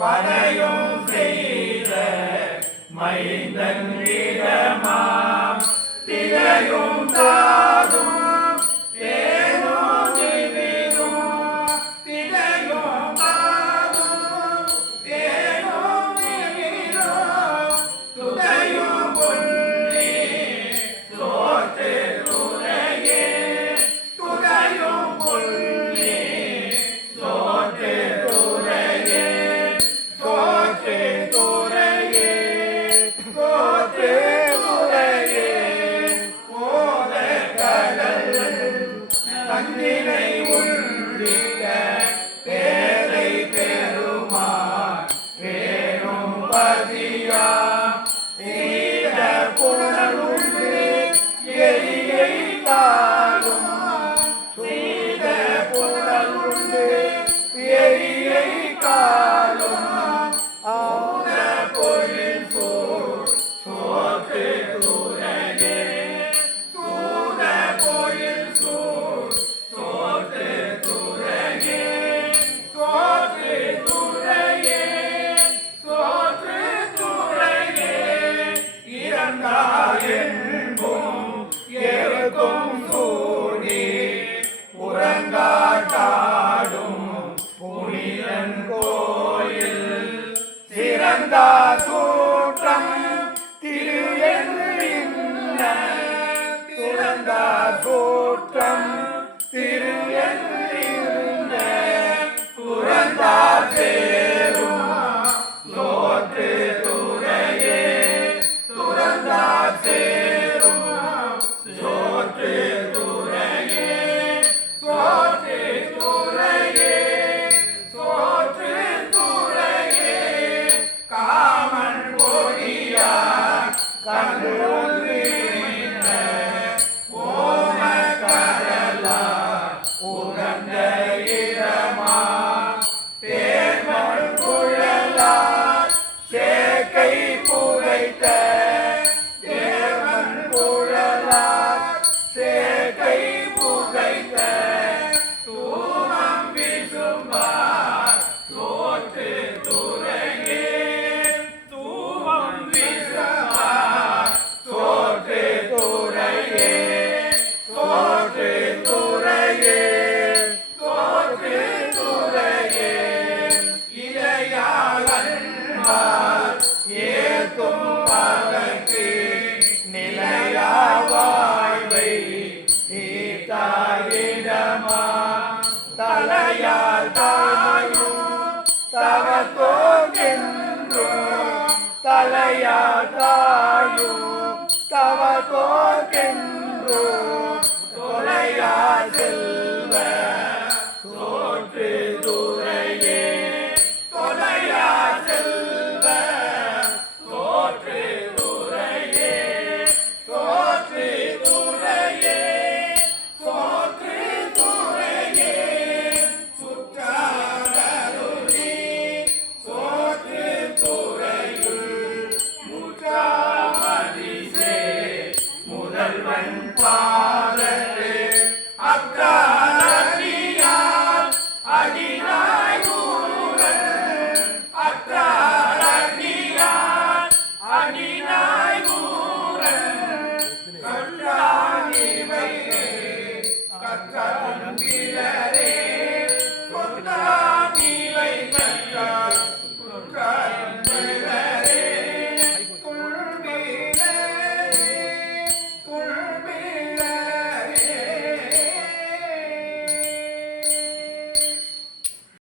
வரையும் செய்த மைந்தன் இடமாம் திரையும் தாதும் தேனும் திவிதும் திரையும் தாதும் தேனும் திவிதும் துதையும் பொன்னி சோற்று துறையே துதையும் பொன்னி சோற்று தன்னிலை உள்ளிட்ட பேரை பெருமான் பேரும் பதியா சீத புனருண்டு எரியை தாரும் சீத புனருண்டு எரியை காலும் ஆன பொழில் சோர் சோற்று துறையே சூத பொழில் சோர் சோற்று துறையே சோற்று துறையே சோற்று துறையே இறந்தாயென்பும் எருக்கும் சூடி உறங்காட்டாடும் புனிதன் கோயில் சிறந்தா சூற்றம் திரு என்ன சிறந்தா சூற்றம் திரு என்ன புறந்தா சேரும் சோற்று துறையே துறந்தா சேரும் சோற்று துறையே சோற்று துறையே சோற்று துறையே காமன் பொடியா கண்டு ஓம கடலா உகந்த இடமா தேர்மண் குழலா சேக்கை புகைத்த தேர்மண் குழலா சேக்கை புகைத்த தூமம் விசும்பா சோற்று துறையே தூமம் விசும்பா சோற்று துறையே சோற்று துறையே சோற்று துறையே இளையாளன்பால் ஏற்கும் பகற்கு நிலையா வாழ்வை நீத்தாயிடமா தலையால் தாயும் தவத்தோர்கென்றும் தலையால் தாயும் தவத்தோர்கென்றும் தொலையா செல்ல